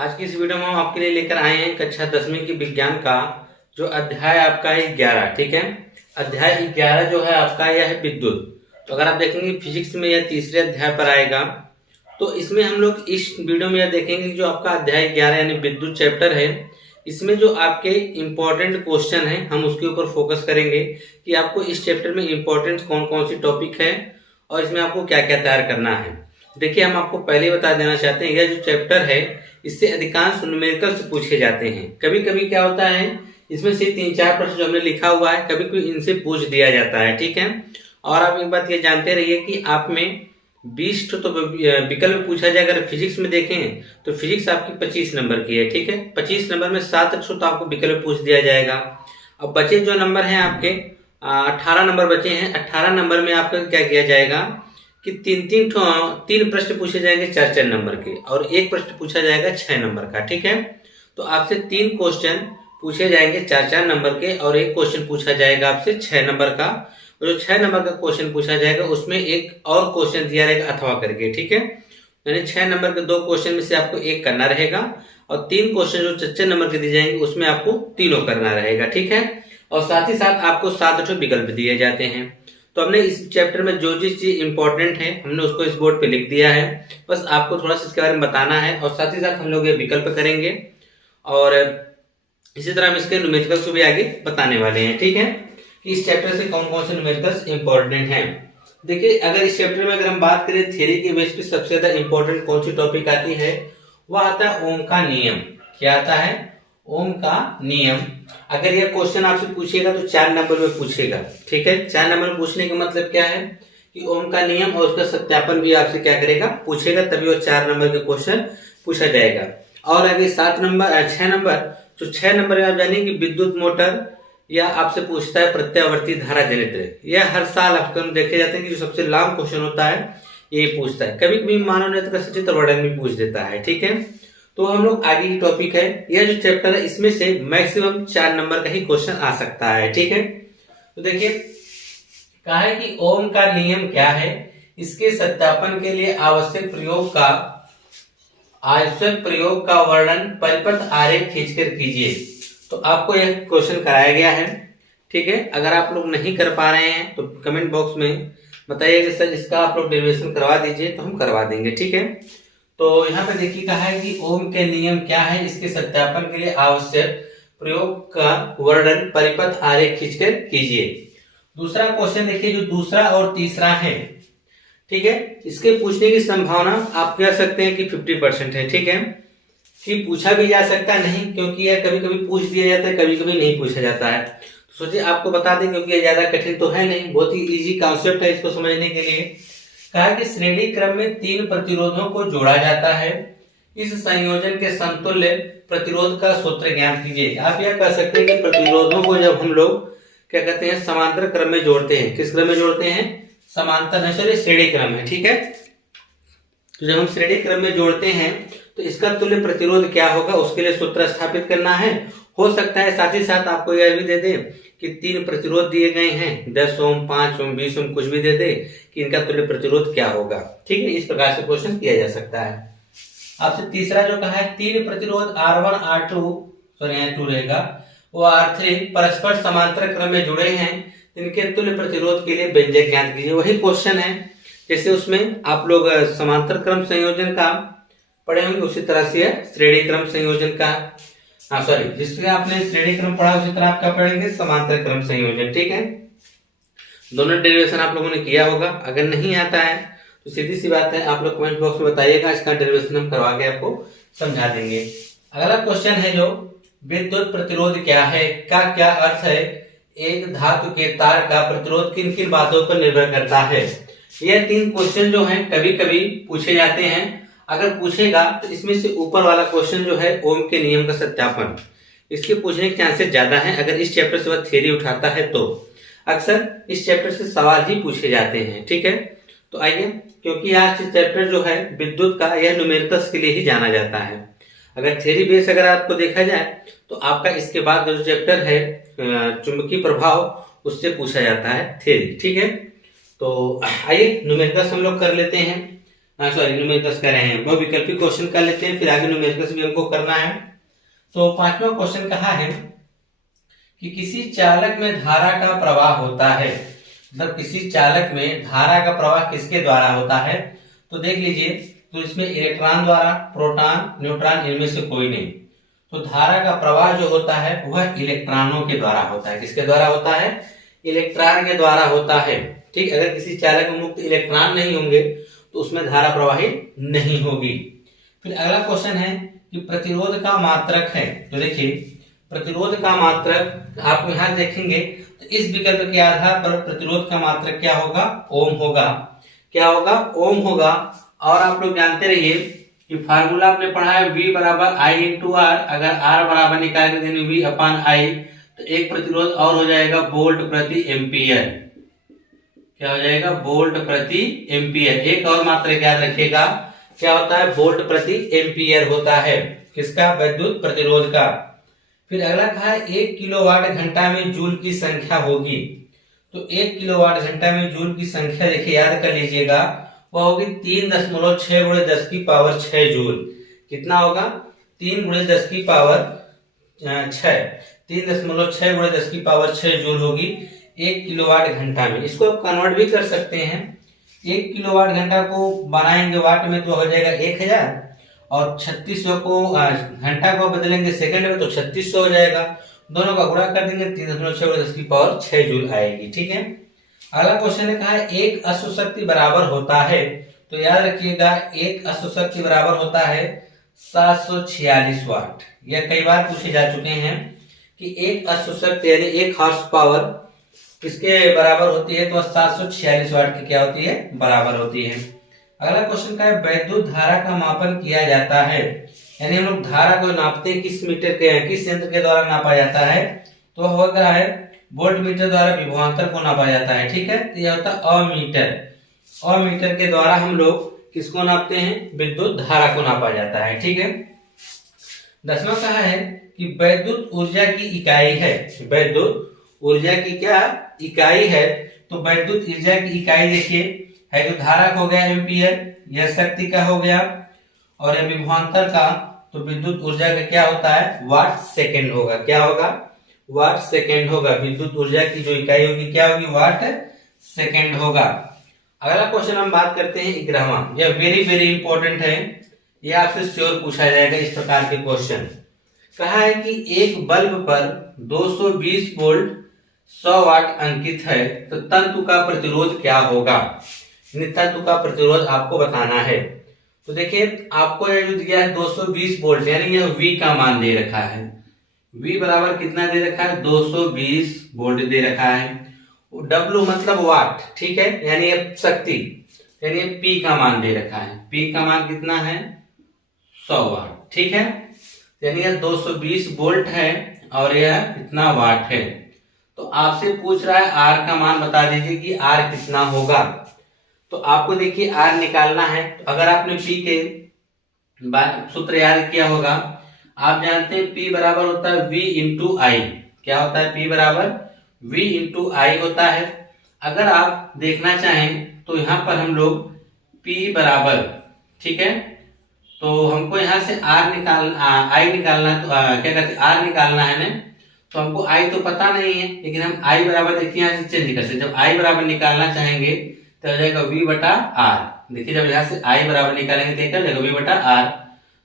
आज की इस वीडियो में हम आपके लिए लेकर आए हैं कक्षा 10वीं की विज्ञान का जो अध्याय आपका है 11। ठीक है, अध्याय 11 जो है आपका यह है विद्युत। तो अगर आप देखेंगे फिजिक्स में यह तीसरे अध्याय पर आएगा। तो इसमें हम लोग इस वीडियो में यह देखेंगे कि जो आपका अध्याय 11 यानी विद्युत चैप्टर है, इसमें जो आपके इम्पोर्टेंट क्वेश्चन है हम उसके ऊपर फोकस करेंगे कि आपको इस चैप्टर में इम्पोर्टेंट कौन कौन सी टॉपिक है और इसमें आपको क्या क्या तैयार करना है। देखिए, हम आपको पहले बता देना चाहते हैं, यह जो चैप्टर है इससे अधिकांश न्यूमेरिकल से पूछे जाते हैं। कभी कभी क्या होता है, इसमें से 3-4 प्रश्न जो हमने लिखा हुआ है कभी कभी इनसे पूछ दिया जाता है। ठीक है, और आप एक बात ये जानते रहिए कि आप में 20 तो विकल्प पूछा जाए। अगर फिजिक्स में देखें तो फिजिक्स आपकी 25 नंबर की है। ठीक है, 25 नंबर में 7 तो आपको विकल्प पूछ दिया जाएगा। अब बचे जो नंबर हैं आपके 18 नंबर बचे हैं। 18 नंबर में आपका क्या किया जाएगा कि तीन प्रश्न पूछे जाएंगे 4-4 नंबर के और एक प्रश्न पूछा जाएगा 6 नंबर का। ठीक है, तो आपसे 3 क्वेश्चन पूछे जाएंगे 4-4 नंबर के और एक क्वेश्चन पूछा जाएगा आपसे 6 नंबर का। और जो 6 नंबर का क्वेश्चन पूछा जाएगा उसमें एक और क्वेश्चन दिया रहेगा अथवा करके। ठीक है, यानी 6 नंबर के 2 क्वेश्चन में से आपको एक करना रहेगा और 3 क्वेश्चन जो 4-4 नंबर के दिए जाएंगे उसमें आपको तीनों करना रहेगा। ठीक है, और साथ ही साथ आपको 7 विकल्प दिए जाते हैं। तो हमने इस चैप्टर में जो चीज इंपॉर्टेंट है हमने उसको इस बोर्ड पे लिख दिया है। बस आपको थोड़ा सा इसके बारे में बताना है और साथ ही साथ हम लोग ये विकल्प करेंगे और इसी तरह हम इसके न्यूमेरिकल्स को भी आगे बताने वाले हैं। ठीक है, कि इस चैप्टर से कौन कौन से न्यूमेरिकल्स इंपॉर्टेंट हैं। देखिए, अगर इस चैप्टर में अगर हम बात करें थ्योरी के बेस पे सबसे ज्यादा इंपॉर्टेंट कौन सी टॉपिक आती है, वह आता है ओम का नियम। क्या आता है? ओम का नियम। अगर यह क्वेश्चन आपसे पूछेगा तो 4 नंबर में पूछेगा। ठीक है, 4 नंबर में पूछने का मतलब क्या है कि ओम का नियम और उसका सत्यापन भी आपसे क्या करेगा, पूछेगा, तभी वो 4 नंबर का क्वेश्चन पूछा जाएगा। और अगर 6 नंबर तो 6 नंबर में आप जानिए कि विद्युत मोटर या आपसे पूछता है प्रत्यावर्ती धारा जनित्र। यह हर साल आपको देखे जाते हैं कि जो सबसे लॉन्ग क्वेश्चन होता है ये पूछता है। कभी कभी मानव नेत्र का सचित्र वर्णन भी पूछ देता है। ठीक है, तो हम लोग आगे की टॉपिक है, यह जो चैप्टर है इसमें से मैक्सिमम 4 नंबर का ही क्वेश्चन आ सकता है। ठीक है, तो देखिए कहा है कि ओम का नियम क्या है, इसके सत्यापन के लिए आवश्यक प्रयोग का वर्णन परिपथ आरेख खींचकर कीजिए। तो आपको यह क्वेश्चन कराया गया है। ठीक है, अगर आप लोग नहीं कर पा रहे हैं तो कमेंट बॉक्स में बताइए कि सर इसका आप लोग डेरिवेशन करवा दीजिए, तो हम करवा देंगे। ठीक है, तो यहाँ पे देखिए कहा है कि ओम के नियम क्या है, इसके सत्यापन के लिए आवश्यक प्रयोग का वर्णन परिपथ आरेख खींचकर कीजिए। दूसरा क्वेश्चन देखिए, जो दूसरा और तीसरा है, ठीक है, इसके पूछने की संभावना आप कह सकते हैं कि 50% है। ठीक है, कि पूछा भी जा सकता है नहीं, क्योंकि यह कभी कभी पूछ दिया जाता है, कभी कभी नहीं पूछा जाता है। तो सोचिए आपको बता दें, क्योंकि यह ज्यादा कठिन तो है नहीं, बहुत ही इजी कॉन्सेप्ट है इसको समझने के लिए। कहा कि श्रेणी क्रम में 3 प्रतिरोधों को जोड़ा जाता है, इस संयोजन के समतुल्य प्रतिरोध का सूत्र ज्ञात कीजिए। आप यह कह सकते हैं कि प्रतिरोधों को जब हम लोग क्या कहते हैं, समांतर क्रम में जोड़ते हैं। किस क्रम में जोड़ते हैं? समांतर नहीं, सॉरी श्रेणी क्रम है। ठीक है, तो जब हम श्रेणी क्रम में जोड़ते हैं तो इसका तुल्य प्रतिरोध क्या होगा, उसके लिए सूत्र स्थापित करना है। हो सकता है साथ ही साथ आपको यह भी दे दे कि 3 प्रतिरोध दिए गए हैं, 10 ओम, 5 ओम, 20 ओम, कुछ भी दे दे कि इनका तुल्य प्रतिरोध क्या होगा। ठीक है, इस प्रकार से क्वेश्चन किया जा सकता है। आपसे तीसरा जो कहा है 3 प्रतिरोध R1 R2 सॉरी R2 रहेगा, वो R3 परस्पर समांतर क्रम में जुड़े हैं, इनके तुल्य प्रतिरोध के लिए व्यंजक ज्ञात कीजिए। वही क्वेश्चन है जैसे उसमें आप लोग समांतर क्रम संयोजन का पढ़े होंगे, उसी तरह से श्रेणी क्रम संयोजन का, जिससे आपने श्रेणी क्रम पढ़ा उसी तरह आपका पढ़ेंगे समांतर क्रम संयोजन। ठीक है, दोनों डेरिवेशन आप लोगों ने किया होगा। अगर नहीं आता है तो सीधी सी बात है, आप लोग कमेंट बॉक्स में बताइएगा, इसका डेरिवेशन हम करवा के आपको समझा देंगे। अगला क्वेश्चन है जो विद्युत प्रतिरोध क्या है, का क्या अर्थ है, एक धातु के तार का प्रतिरोध किन किन बातों पर निर्भर करता है। यह 3 क्वेश्चन जो है कभी कभी पूछे जाते हैं। अगर पूछेगा तो इसमें से ऊपर वाला क्वेश्चन जो है ओम के नियम का सत्यापन, इसके पूछने के चांसेस ज्यादा हैं। अगर इस चैप्टर से वह थ्योरी उठाता है तो अक्सर इस चैप्टर से सवाल ही पूछे जाते हैं। ठीक है, तो आइए, क्योंकि आज चैप्टर जो है विद्युत का, यह न्यूमेरिकल्स के लिए ही जाना जाता है। अगर थ्योरी बेस अगर आपको देखा जाए तो आपका इसके बाद जो चैप्टर है चुंबकीय प्रभाव, उससे पूछा जाता है थ्योरी। ठीक है, तो आइए न्यूमेरिकल्स हम लोग कर लेते हैं। सॉरी न्यूमेरिकल्स कर रहे हैं, वो वैकल्पिक क्वेश्चन कर लेते हैं, फिर आगे न्यूमेरिकल्स भी हमको करना है। तो पांचवा क्वेश्चन कहा है कि किसी चालक में धारा का प्रवाह होता है, मतलब किसी चालक में धारा का प्रवाह किसके द्वारा होता है। तो देख लीजिए, तो इसमें इलेक्ट्रॉन द्वारा, प्रोटॉन, न्यूट्रॉन, इनमें से कोई नहीं। तो धारा का प्रवाह जो होता है वह इलेक्ट्रॉनों के द्वारा होता है। किसके द्वारा होता है? इलेक्ट्रॉन के द्वारा होता है। ठीक, अगर किसी चालक में मुक्त इलेक्ट्रॉन नहीं होंगे तो उसमें धारा प्रवाहित नहीं होगी। फिर अगला क्वेश्चन है कि प्रतिरोध का मात्रक है। तो देखिए, प्रतिरोध का मात्रक आप यहां देखेंगे तो इस विकल्प के आधार पर प्रतिरोध का मात्रक क्या होगा? ओम होगा। क्या होगा? ओम होगा। और आप लोग जानते रहिए कि फार्मूला आपने पढ़ा है V बराबर I इंटू आर। अगर R बराबर निकालेंगे देंगे V अपान I, तो एक प्रतिरोध और हो जाएगा वोल्ट प्रति एम्पियर। क्या हो जाएगा? वोल्ट प्रति एम्पियर। एक और मात्रक याद रखिएगा, क्या होता है? वोल्ट प्रति एम्पियर होता है। किसका? विद्युत प्रतिरोध का। फिर अगला कहा है 1 किलोवाट घंटा में जूल की संख्या होगी। तो 1 किलोवाट घंटा में जूल की संख्या देखिए, याद कर लीजिएगा, वह होगी 3.6 गुणे 10 की पावर 6 जूल। कितना होगा? 3 गुणे 10 की पावर 6, 3.6 गुणे 10 की पावर 6 जूल होगी 1 किलोवाट घंटा में। इसको आप कन्वर्ट भी कर सकते हैं। 1 किलोवाट घंटा को बनाएंगे वाट में तो हो जाएगा 1000, और 3600 को घंटा को बदलेंगे सेकंड में तो 3600 हो जाएगा। दोनों का गुणा कर देंगे 3.6 गुणे 10 की पावर 6 जूल आएगी। ठीक है। अगला क्वेश्चन ने कहा है एक अश्व शक्ति बराबर होता है। तो याद रखिएगा, एक अश्व शक्ति बराबर होता है 746 वाट। यह कई बार पूछे जा चुके हैं कि एक अश्व शक्ति यानी एक हॉर्स पावर किसके बराबर होती है? तो 746 वाट की क्या होती है? बराबर होती है। अगला क्वेश्चन का है वैद्युत धारा का मापन किया जाता है, यानी हम लोग धारा को नापते हैं किस मीटर के, किस यंत्र के द्वारा नापा जाता है? तो होता है वोल्ट मीटर द्वारा विभवांतर को नापा जाता है। ठीक है, तो यह होता है अमीटर। अमीटर के द्वारा हम लोग किसको नापते हैं? विद्युत धारा को नापा जाता है। ठीक है। 10वां कहा है कि वैद्युत ऊर्जा की इकाई है। वैद्युत ऊर्जा की क्या इकाई है? तो वैद्युत ऊर्जा की इकाई देखिए है, जो धारा का हो गया एम्पियर, यह शक्ति का हो गया, और यह विभवांतर का, तो विद्युत ऊर्जा का क्या होता है? वाट सेकंड होगा। क्या होगा? वाट सेकंड होगा। विद्युत ऊर्जा की जो इकाई होगी क्या होगी? वाट सेकंड होगा। अगला क्वेश्चन हम बात करते हैं 11वां। यह वेरी वेरी इंपॉर्टेंट है, यह आपसे श्योर पूछा जाएगा इस प्रकार के क्वेश्चन। कहा है कि एक बल्ब पर 220 वोल्ट 100 वाट अंकित है, तो तंतु का प्रतिरोध क्या होगा? तंतु का प्रतिरोध आपको बताना है। तो देखिए, आपको यह जो दिया है 220 वोल्ट, यानी यह V का मान दे रखा है। V बराबर कितना दे रखा है? 220 वोल्ट दे रखा है। W मतलब वाट। ठीक है, यानी यह शक्ति, यानी P का मान दे रखा है। P का मान कितना है? 100 वाट। ठीक है, यानी यह 220 वोल्ट है और यह कितना वाट है। तो आपसे पूछ रहा है R का मान बता दीजिए कि R कितना होगा। तो आपको देखिए R निकालना है। तो अगर आपने P के सूत्र याद किया होगा, आप जानते हैं P बराबर होता है V इंटू आई। क्या होता है? P बराबर V इंटू आई होता है। अगर आप देखना चाहें तो यहाँ पर हम लोग P बराबर, ठीक है, तो हमको यहाँ से R I निकालना, तो क्या कहते हैं, R निकालना है ना। तो हमको I तो पता नहीं है, लेकिन हम I बराबर देखिए यहाँ से चेंज कर सकते। जब I बराबर निकालना चाहेंगे तो हो जाएगा V बटा R। देखिए, जब यहाँ से I बराबर निकालेंगे तो क्या हो जाएगा? V बटा R।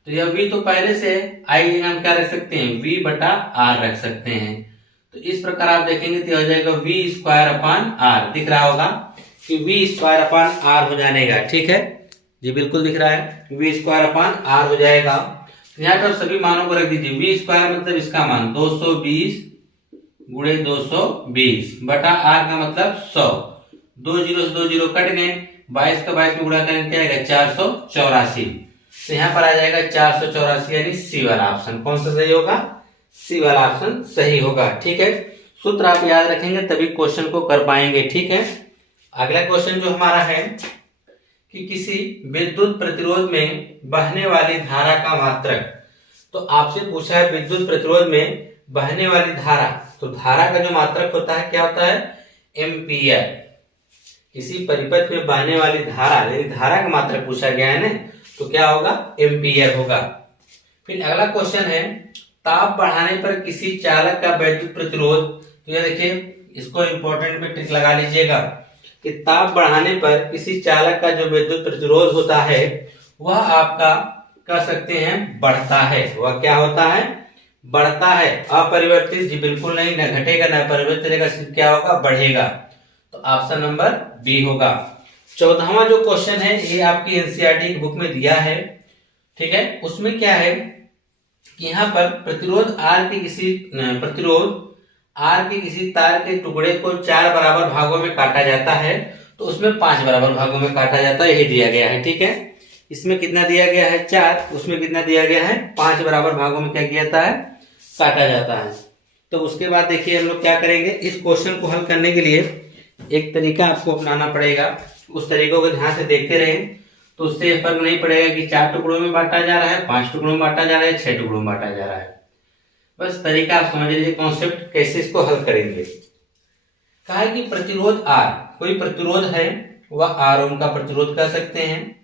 तो यह V तो पहले से I हम क्या रख सकते हैं? V बटा R रख सकते हैं। तो इस प्रकार आप देखेंगे तो हो जाएगा V स्क्वायर अपान R। दिख रहा होगा कि V स्क्वायर अपान R हो जाएगा। ठीक है जी, बिल्कुल दिख रहा है, V स्क्वायर अपान R हो जाएगा। यहाँ पर सभी मानों को रख दीजिए। V स्क्वायर मतलब इसका मान 220 गुणे 220 बटा R का मतलब 100। 2 जीरो से 2 जीरो कट गए, 22 का 22 में गुणा करेंगे क्या आएगा? 484। तो यहाँ पर आ जाएगा 484, यानी सी वाला ऑप्शन। कौन सा सही होगा? सी वाला ऑप्शन सही होगा। ठीक है, सूत्र आप याद रखेंगे तभी क्वेश्चन को कर पाएंगे। ठीक है, अगला क्वेश्चन जो हमारा है कि किसी विद्युत प्रतिरोध में बहने वाली धारा का मात्रक। तो आपसे पूछा है विद्युत प्रतिरोध में बहने वाली धारा, तो धारा का जो मात्रक होता है क्या होता है? एम्पियर। किसी परिपथ में बहने वाली धारा यानी धारा का मात्रा पूछा गया है ना, तो क्या होगा, एम्पियर होगा। फिर अगला क्वेश्चन है, ताप बढ़ाने पर किसी चालक का वैद्युत प्रतिरोध, तो ये देखिए इसको इंपॉर्टेंट पे टिक लगा लीजिएगा कि ताप बढ़ाने पर किसी चालक का जो विद्युत प्रतिरोध होता है वह आपका कह सकते हैं बढ़ता है। वह क्या होता है, बढ़ता है, अपरिवर्तित जी बिल्कुल नहीं, न घटेगा न परिवर्तित रहेगा, सिर्फ क्या होगा, बढ़ेगा। तो ऑप्शन नंबर बी होगा। 14वां जो क्वेश्चन है ये आपकी एनसीईआरटी की बुक में दिया है, ठीक है। उसमें क्या है कि यहाँ पर प्रतिरोध आर के किसी तार के टुकड़े को 4 बराबर भागों में काटा जाता है, तो उसमें 5 बराबर भागों में काटा जाता है, यही दिया गया है, ठीक है। इसमें कितना दिया गया है 4, उसमें कितना दिया गया है 5 बराबर भागों में क्या किया जाता है, काटा जाता है। तो उसके बाद देखिए हम लोग क्या करेंगे, इस क्वेश्चन को हल करने के लिए एक तरीका आपको अपनाना पड़ेगा, उस तरीकों को ध्यान से देखते रहें, तो उससे फर्क नहीं पड़ेगा कि 4 टुकड़ों में बांटा जा रहा है, 5 टुकड़ों में बांटा जा रहा है, 6 टुकड़ों में बांटा जा रहा है। बस तरीका आप समझ लीजिए, कॉन्सेप्ट कैसे इसको हल करेंगे। कहा है कि प्रतिरोध आर, कोई प्रतिरोध है वह आर ओम का प्रतिरोध कह सकते हैं।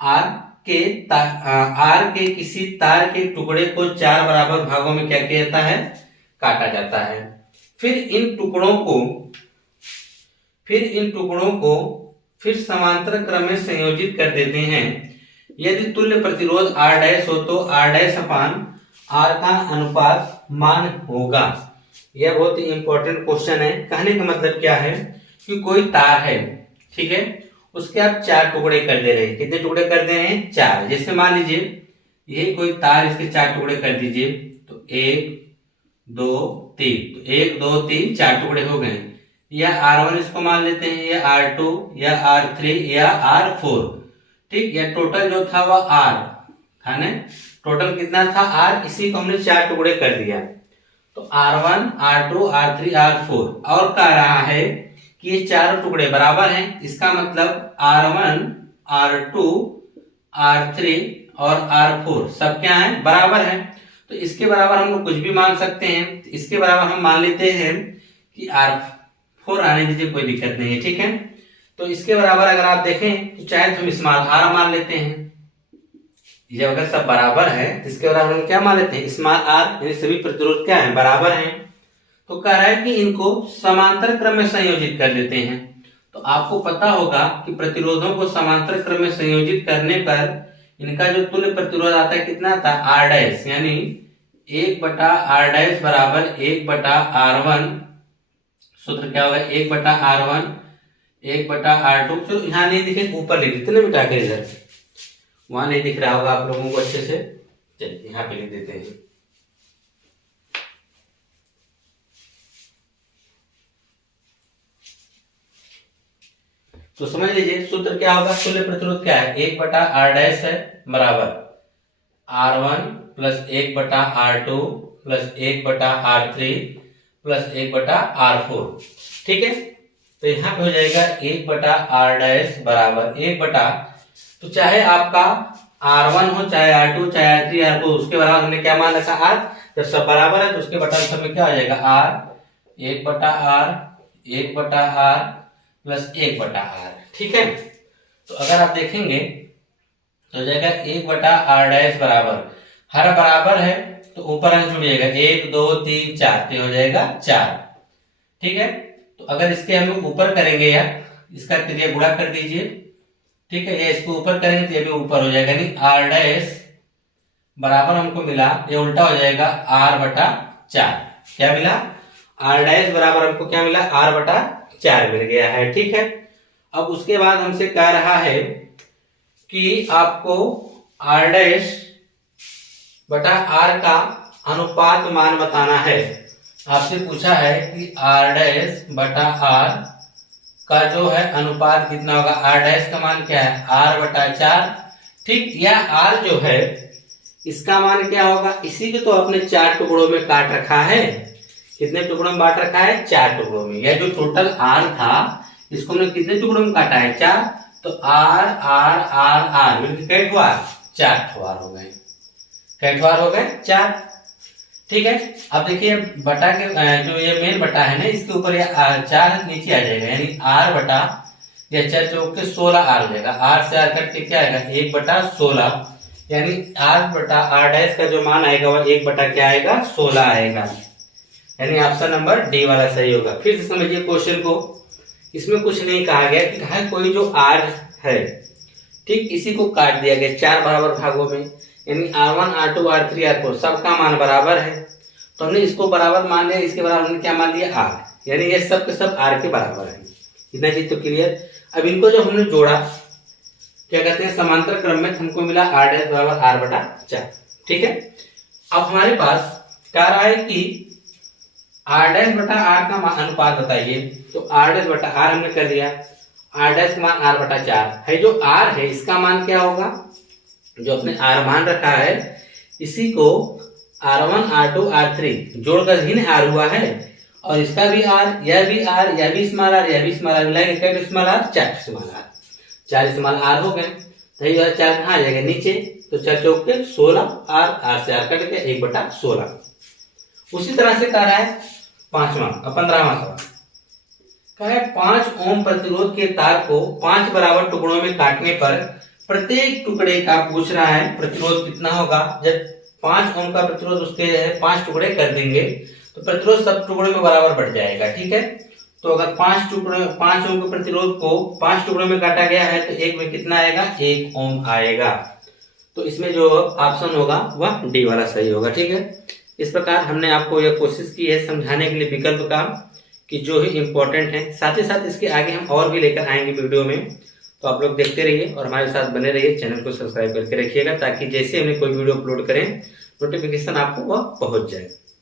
आर के किसी तार के टुकड़े को 4 बराबर भागों में क्या किया जाता है, काटा जाता है। फिर इन टुकड़ों को फिर समांतर क्रम में संयोजित कर देते हैं। यदि तुल्य प्रतिरोध R डैश हो तो R डैश अपान R का अनुपात मान होगा। यह बहुत ही इंपॉर्टेंट क्वेश्चन है। कहने का मतलब क्या है कि कोई तार है, ठीक है, उसके आप 4 टुकड़े कर दे रहे हैं। कितने टुकड़े कर दे रहे हैं, 4। जैसे मान लीजिए यही कोई तार, इसके 4 टुकड़े कर दीजिए, तो 1 2 3, तो 1 2 3 4 टुकड़े हो गए। या R1 इसको मान लेते हैं, या R2 या R3 या R4, ठीक। या टोटल जो था वह R था ना, टोटल कितना था R, इसी को हमने 4 टुकड़े कर दिया। तो R1 R2 R3 R4, और कह रहा है कि ये 4 टुकड़े बराबर हैं, इसका मतलब R1 R2 R3 और R4 सब क्या है, बराबर है। तो इसके बराबर हम लोग कुछ भी मान सकते हैं। इसके बराबर हम मान लेते हैं कि R4 आने दीजिए, कोई दिक्कत नहीं है, ठीक है। तो इसके बराबर अगर आप देखें तो चाहे तो हम स्मॉल r मान लेते हैं। जब अगर सब बराबर है तो इसके बराबर हम क्या मान लेते हैं, स्मॉल r, यानी सभी प्रतिरोध क्या है, बराबर हैं। तो कह रहा है कि इनको समांतर क्रम में संयोजित कर देते हैं। तो आपको पता होगा कि प्रतिरोधों को समांतर क्रम में संयोजित करने पर इनका जो तुल्य प्रतिरोध आता है कितना था, R डैश, यानी 1/R डैश बराबर 1/R1। सूत्र क्या होगा, 1/R1 1/R2। चलो यहाँ नहीं दिखे, ऊपर लिख देते ना मिटा के, इधर वहां नहीं दिख रहा होगा आप लोगों को अच्छे से, चलिए यहाँ पे लिख देते हैं। तो समझ लीजिए सूत्र क्या होगा, तुल्य प्रतिरोध क्या है, 1/R डैश है बराबर R1 plus 1/R2 plus 1/R3 plus 1/R4, ठीक है। तो यहाँ पे हो जाएगा 1/R डैश बराबर 1 तो चाहे आपका R1 हो, चाहे R2 चाहे R3 R4, उसके बराबर हमने क्या मान रखा, R। जब सब बराबर है तो उसके बटा सब में क्या हो जाएगा, R 1/R प्लस 1/R, ठीक है। तो अगर आप देखेंगे तो हो जाएगा 1/R डैश बराबर, हर बराबर है तो ऊपर अंश जुड़ जाएगा, 1 2 3 4, तो हो जाएगा 4, ठीक है। तो अगर इसके हम लोग ऊपर करेंगे या इसका क्रिया गुणा कर दीजिए, ठीक है, या इसको ऊपर करेंगे तो ये भी ऊपर हो जाएगा, यानी R डैश बराबर हमको मिला, ये उल्टा हो जाएगा R/4। क्या मिला, R डैश बराबर हमको क्या मिला, R/4 मिल गया है, ठीक है। अब उसके बाद हमसे कह रहा है कि आपको R डैश बटा R का अनुपात मान बताना है। आपसे पूछा है कि R डैश बटा R का जो है अनुपात कितना होगा, R डैश का मान क्या है, R/4, ठीक। या R जो है इसका मान क्या होगा, इसी को तो आपने 4 टुकड़ों में काट रखा है। कितने टुकड़ों में बांट रखा है, 4 टुकड़ों में। यह जो टोटल R था इसको हमने कितने टुकड़ों में काटा है, 4। तो R R R R मिलकर कै ठो R, 4 ठो R हो गए। कै ठो R हो गए, 4, ठीक है। अब देखिए बटा के जो ये मेन बटा है ना, इसके ऊपर ये 4 नीचे आ जाएगा, यानी R बटा या 4 चौके 16 आर हो जाएगा। आर से आर कट के क्या आएगा 1/16, यानी आर बटा आर डैश का जो मान आएगा वह 1 क्या आएगा 16 आएगा, यानी ऑप्शन नंबर डी वाला सही होगा। फिर से समझिए क्वेश्चन को, इसमें कुछ नहीं कहा गया कि कहा कोई जो आर है, ठीक, इसी को काट दिया गया 4 बराबर भागों में, यानी R1 R2 R3 R4 सबका मान बराबर है, तो हमने इसको बराबर मान लिया, इसके बराबर हमने क्या मान लिया R, यानी ये सब के सब R के बराबर है। इतना चीज तो क्लियर। अब इनको जब हमने जोड़ा क्या कहते हैं समांतर क्रम में, हमको मिला R डैश बराबर R/4, ठीक है। अब हमारे पास कह रहा है कि R डैश बटा R का अनुपात बताइए, तो R डैश बटा R हमने कर दिया, R डैश का मान R/4 है। जो R है इसका मान क्या होगा, जो अपने R मान रखा है इसी को R1 R2 R3 जोड़कर ही R हुआ है, और इसका भी R, यह भी R, यह भी स्मॉल R, यह भी स्मॉल R, मिलाएंगे small R 4 small R, 4 small R हो गए। तो ये 4 कहाँ आ जाएगा नीचे, तो 4 चौके 16, R से R कट के 1/16। उसी तरह से कह रहा है 15वां सवाल, कह रहा है 5 ओम प्रतिरोध के तार को 5 बराबर टुकड़ों में काटने पर प्रत्येक टुकड़े का पूछ रहा है प्रतिरोध कितना होगा। जब 5 ओम का प्रतिरोध उसके 5 टुकड़े कर देंगे तो प्रतिरोध सब टुकड़ों में बराबर बढ़ जाएगा, ठीक है। तो अगर 5 ओम के प्रतिरोध को 5 टुकड़ों में काटा गया है तो एक में कितना आएगा 1 ओम आएगा। तो इसमें जो ऑप्शन होगा वह डी वाला सही होगा, ठीक है। इस प्रकार हमने आपको यह कोशिश की है समझाने के लिए विकल्प का कि जो ही इंपॉर्टेंट है, साथ ही साथ इसके आगे हम और भी लेकर आएंगे वीडियो में। तो आप लोग देखते रहिए और हमारे साथ बने रहिए, चैनल को सब्सक्राइब करके रखिएगा ताकि जैसे हमने कोई वीडियो अपलोड करें नोटिफिकेशन आपको वह पहुंच जाए।